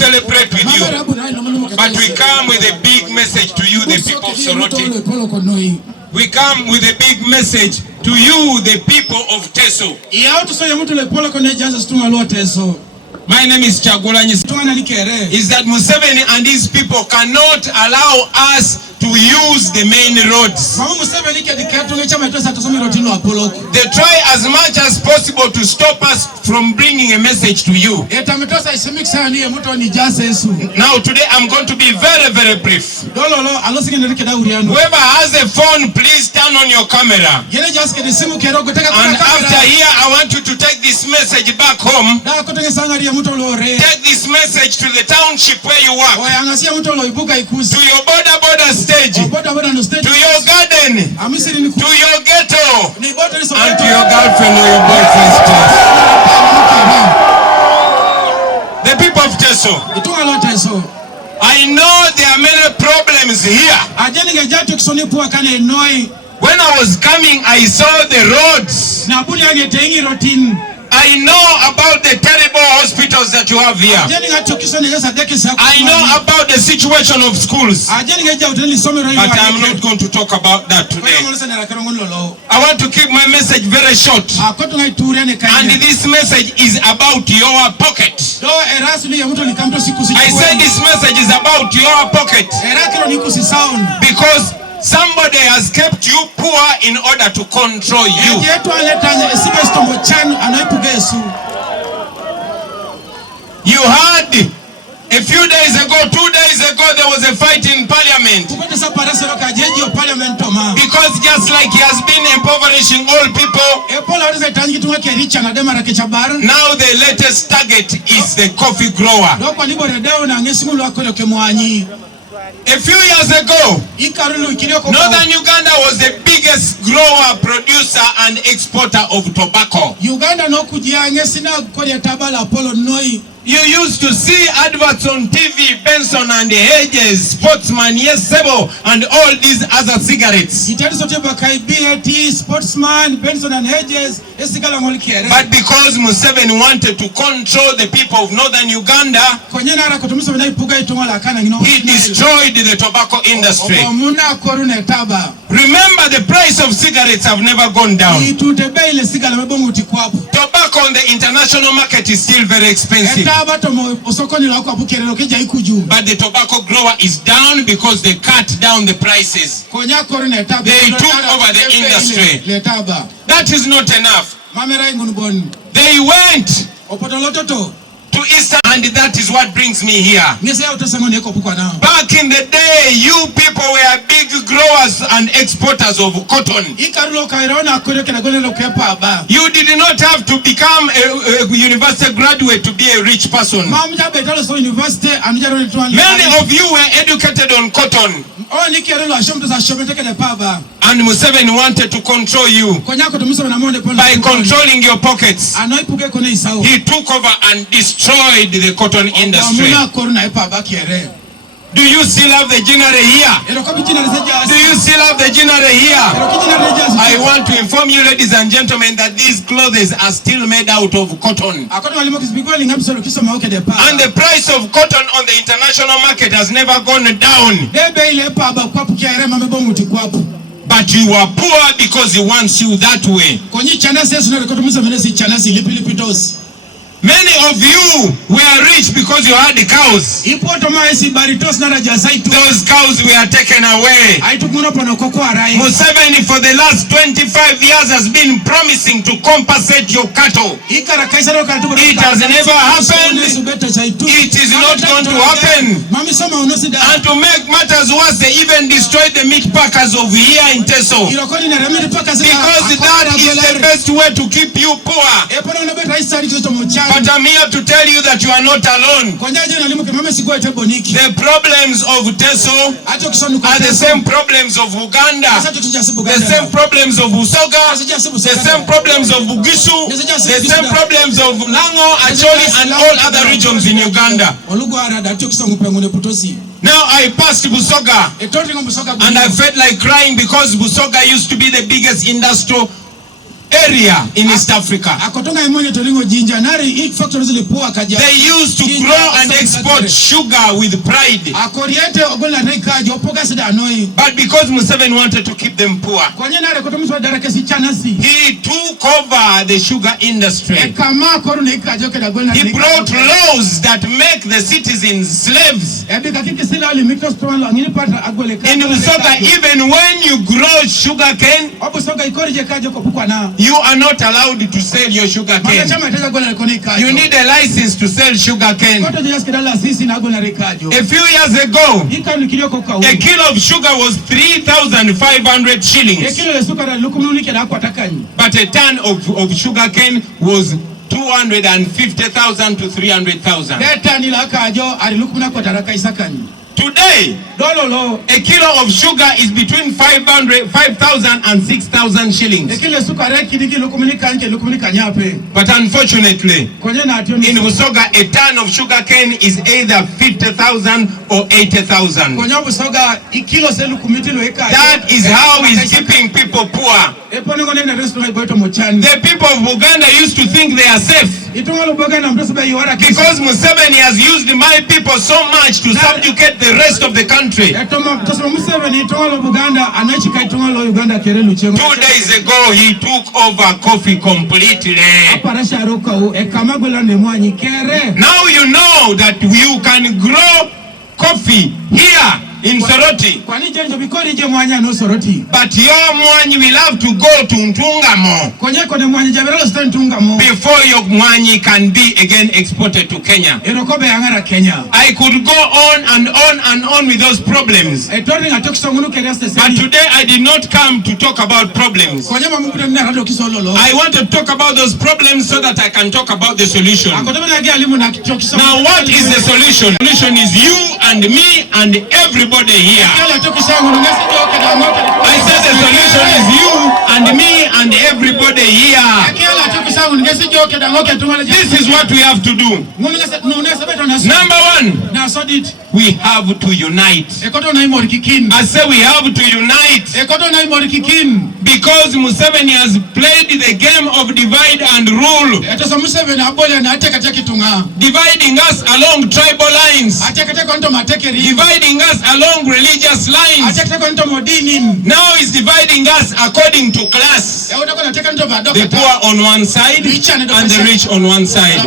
celebrate with you, but we come with a big message to you, the people of Soroti. We come with a big message to you, the people of Teso. My name is Kyagulanyi. Is that Museveni and his people cannot allow us to use the main roads. They try as much as possible to stop us from bringing a message to you. Now today I'm going to be very, very brief. Whoever has a phone, please turn on your camera. And after here, I want you to take this message back home. Take this message to the township where you work, to your border stage, to your garden, to your ghetto, and to your girlfriend or your boyfriend's place. The people of Teso, I know there are many problems here. When I was coming, I saw the roads. I know about the terrible hospitals that you have here. I know about the situation of schools. But I'm not going to talk about that today. I want to keep my message very short. And this message is about your pocket. I said this message is about your pocket. Because somebody has kept you poor in order to control you. You heard a few days ago, 2 days ago, there was a fight in parliament. Because just like he has been impoverishing all people, now the latest target is the coffee grower. A few years ago, Northern Uganda was the biggest grower, producer, and exporter of tobacco. You used to see adverts on TV, Benson and Hedges, Sportsman, Yes Sebo, and all these other cigarettes. But because Museveni wanted to control the people of Northern Uganda, he destroyed the tobacco industry. Remember, the price of cigarettes have never gone down. Tobacco on the international market is still very expensive. But the tobacco grower is down because they cut down the prices. They took over the industry. That is not enough. They went to Eastern, and that is what brings me here. Back in the day, you people were big growers and exporters of cotton. You did not have to become a university graduate to be a rich person. Many of you were educated on cotton. And Museveni wanted to control you by controlling your pockets. He took over and destroyed the cotton industry. Do you still have the general here? Do you still have the general here? I want to inform you, ladies and gentlemen, that these clothes are still made out of cotton. And the price of cotton on the international market has never gone down. But you are poor because he wants you that way. Many of you were rich because you had cows. Those cows were taken away. Museveni for the last 25 years has been promising to compensate your cattle. It has never happened. It is not going to happen. And to make matters worse, they even destroyed the meat packers of here in Teso. Because that is the best way to keep you poor. But I'm here to tell you that you are not alone. The problems of Teso are the same problems of Uganda, the same problems of Busoga, the same problems of Bugishu, the same problems of Lango, Acholi, and all other regions in Uganda. Now I passed Busoga and I felt like crying because Busoga used to be the biggest industrial area in East Africa. They used to grow and export sugar with pride. But because Museveni wanted to keep them poor, he took over the sugar industry. He brought laws that make the citizens slaves. In Busoga, even when you grow sugar cane, you are not allowed to sell your sugar cane. You need a license to sell sugar cane. A few years ago, a kilo of sugar was 3,500 shillings. But a ton of sugar cane was 250,000 to 300,000. Today, a kilo of sugar is between 5,000 and 6,000 shillings. But unfortunately, in Busoga, a ton of sugar cane is either 50,000 or 80,000. That is how he's keeping people poor. The people of Uganda used to think they are safe because Museveni has used my people so much to subjugate the rest of the country. 2 days ago, he took over coffee completely. Now you know that you can grow coffee here in Soroti. But your mwanyi will have to go to Ntungamo before your mwanyi can be again exported to Kenya. I could go on and on and on with those problems. But today I did not come to talk about problems. I want to talk about those problems so that I can talk about the solution. Now what is the solution? The solution is you and me and everybody here. I said the solution is you and me and everybody here. This is what we have to do. Number one, we have to unite. I say we have to unite because Museveni has played the game of divide and rule, dividing us along tribal lines, dividing us along religious lines. Now he's dividing us according to class. The poor on one side and the rich on one side.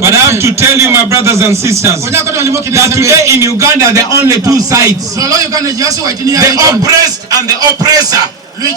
But I have to tell you, my brothers and sisters, that today in Uganda there are only two sides: the oppressed and the oppressor. And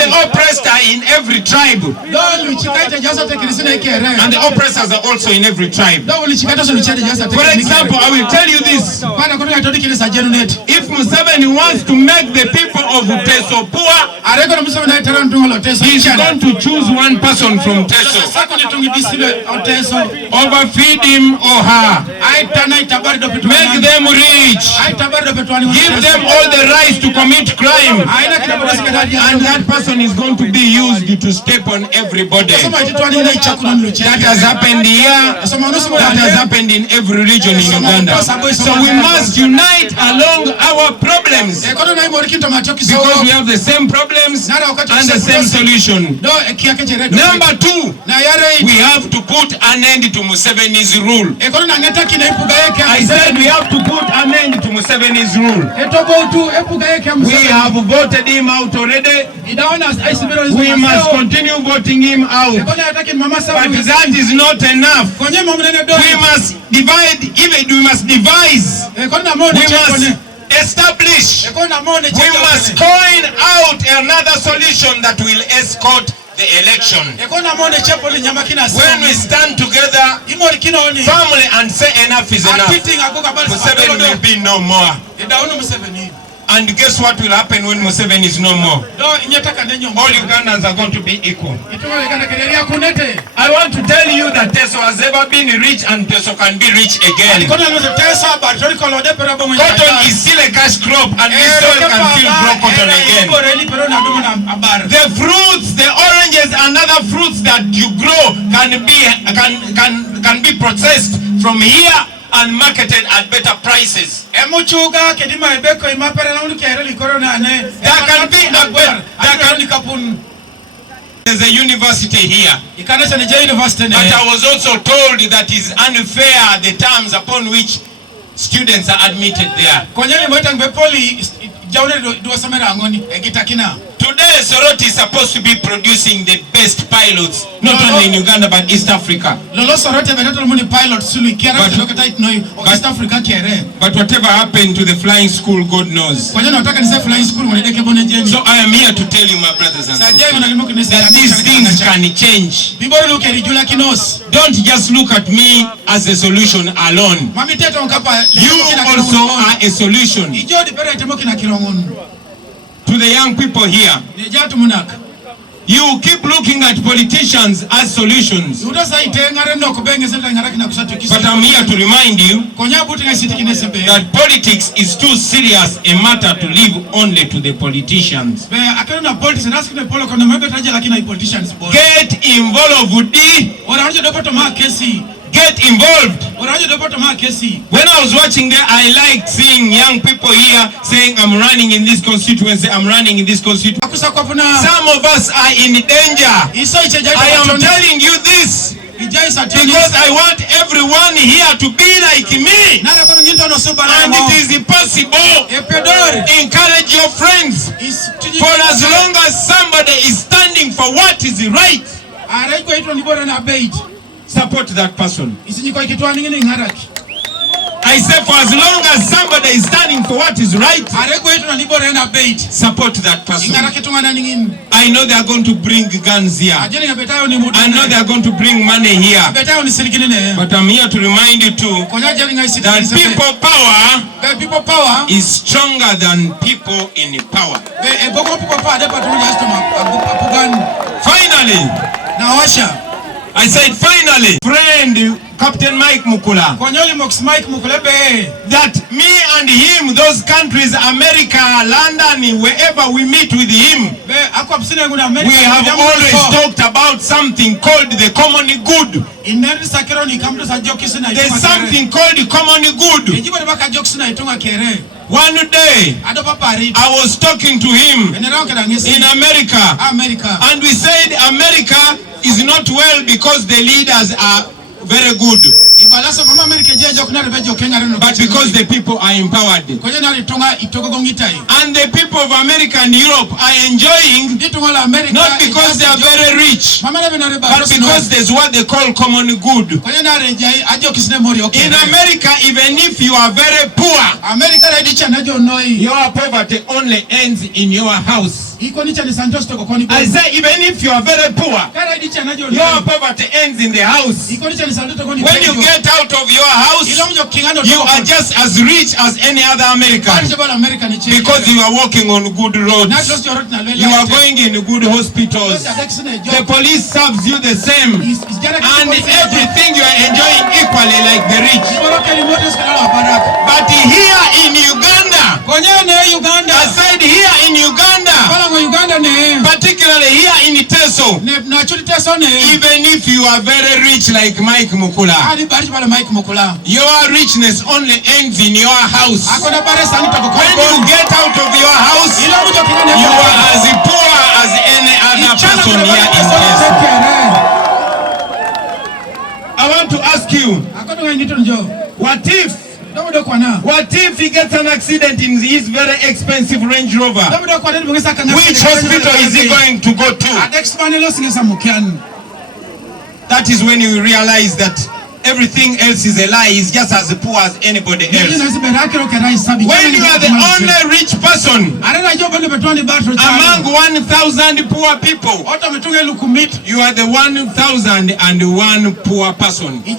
the oppressed are in every tribe. And the oppressors are also in every tribe. For example, I will tell you this. If Museveni wants to make the people of Teso poor, he's going to choose one person from Teso, overfeed him or her, make them rich, give them all the rights to commit crime, and that person is going to be used to step on everybody. That has happened here, that has happened in every region in Uganda. So we must unite along our problems because we have the same problems and the same solution. Number two, we have to put an end to Museveni's rule. I said we have to put an end to Museveni's rule. We have voted him out already. We must continue voting him out. But that is not enough. We must divide, we must devise, we must establish, we must coin out another solution that will escort the election. When we stand together firmly and say enough is enough, Museveni will be no more. And guess what will happen when Museveni is no more? All Ugandans are going to be equal. I want to tell you that Teso has ever been rich and Teso can be rich again. Cotton is still a cash crop and this soil can still grow cotton again. The fruits, the oranges and other fruits that you grow can be processed from here and marketed at better prices. There can There's a university here. But I was also told that it's unfair the terms upon which students are admitted there. Today, Soroti is supposed to be producing the best pilots, not only in Uganda but East Africa. But whatever happened to the flying school, God knows. So I am here to tell you, my brothers and sisters, that these things can change. Don't just look at me as a solution alone. You also are a solution. To the young people here, you keep looking at politicians as solutions. But I'm here to remind you that politics is too serious a matter to leave only to the politicians. Get involved. Get involved. When I was watching there, I liked seeing young people here saying, I'm running in this constituency, I'm running in this constituency. Some of us are in danger. I am telling you this because I want everyone here to be like me. And it is possible. Encourage your friends. For as long as somebody is standing for what is right, support that person. I say, for as long as somebody is standing for what is right, support that person. I know they are going to bring guns here. I know they are going to bring money here. But I'm here to remind you too that people power is stronger than people in power. Finally, I said finally, friend Captain Mike Mukula, that me and him, those countries, America, London, wherever we meet with him, we have always talked about something called the common good. There's something called the common good. One day, I was talking to him in America, and we said America is not well because the leaders are very good, but because the people are empowered. And the people of America and Europe are enjoying, not because they are very rich, but because there's what they call common good. In America, even if you are very poor, your poverty only ends in your house. I say, even if you are very poor, your poverty ends in the house. When you get out of your house, you are just as rich as any other American, because you are walking on good roads, you are going in good hospitals, the police serves you the same, and everything you are enjoying equally like the rich. But here in Uganda, I said here in Uganda, particularly here in Teso, even if you are very rich like Mike Mukula, your richness only ends in your house. When you get out of your house, you are as poor as any other person here in Teso. I want to ask you, what if he gets an accident in his very expensive Range Rover? Which hospital is he going to go to? That is when you realize that everything else is a lie. He's just as poor as anybody else. When you are the only rich person among 1,000 poor people, you are the 1,001 poor person. In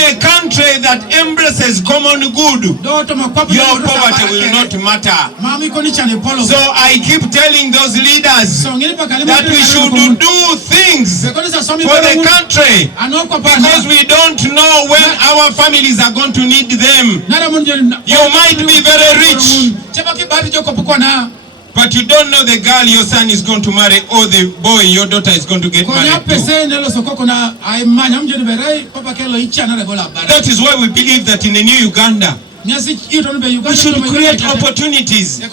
a country that embraces common good, your poverty will not matter. So I keep telling those leaders that we should do things for the country, because we don't know when our families are going to need them. You might be very rich, but you don't know the girl your son is going to marry or the boy your daughter is going to get married to. That is why we believe that in the new Uganda, We should create opportunities so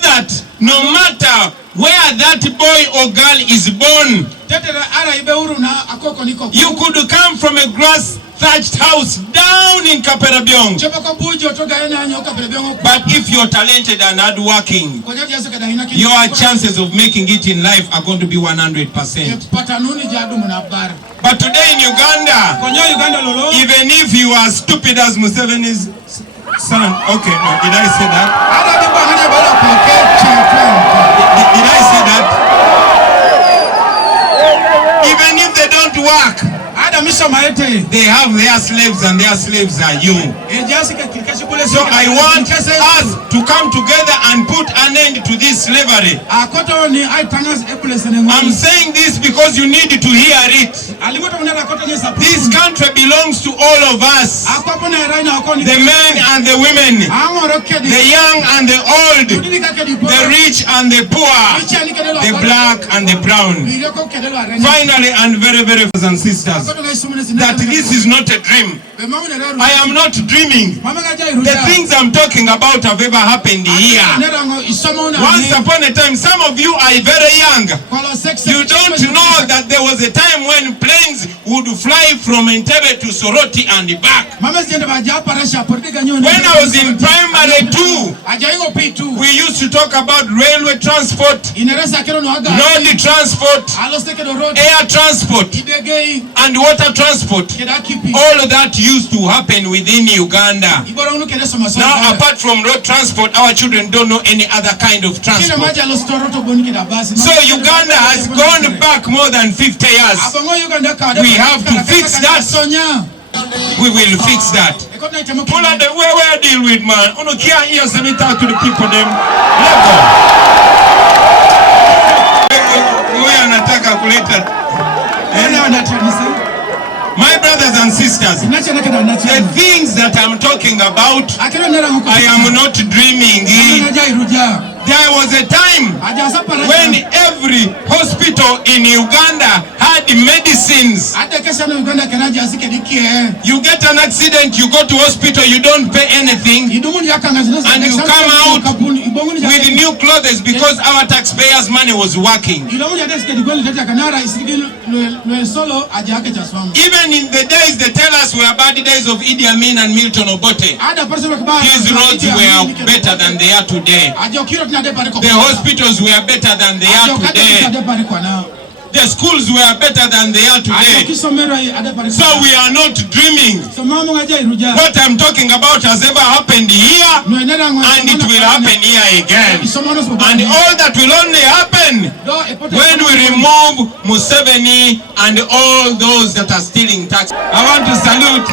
that no matter where that boy or girl is born, you could come from a grass thatched house down in Kaperabyong. But if you're talented and hardworking, your chances of making it in life are going to be 100%. But today in Uganda, even if you are stupid as Museveni's son, okay, no, did I say that? Did I say that? Even if they don't work, they have their slaves and their slaves are you. So I want us to come together and put an end to this slavery. I'm saying this because you need to hear it. This country belongs to all of us. The men and the women, the young and the old, the rich and the poor, the black and the brown. Finally, and very, very brothers and sisters, that this is not a dream. I am not dreaming. The things I'm talking about have ever happened here. Once upon a time, some of you are very young. You don't know that there was a time when planes would fly from Entebbe to Soroti and back. When I was in primary 2, we used to talk about railway transport, road transport, air transport, and water transport. All of that used to happen within Uganda. Now, apart from road transport, our children don't know any other kind of transport. So Uganda has gone back more than 50 years. We have to fix that. We will fix that. Pull out the way I deal with, man. You can't hear me talk to the people them. Let go. We are not calculated. My brothers and sisters, the things that I'm talking about, I am not dreaming. There was a time when every hospital in Uganda had medicines. You get an accident, you go to hospital, you don't pay anything, and you come out with new clothes because our taxpayers' money was working. Even in the days they tell us were bad days of Idi Amin and Milton Obote, these roads were better than they are today. The hospitals were better than they are today. The schools were better than they are today. So we are not dreaming. What I'm talking about has ever happened here, and it will happen here again. And all that will only happen when we remove Museveni and all those that are stealing tax. I want to salute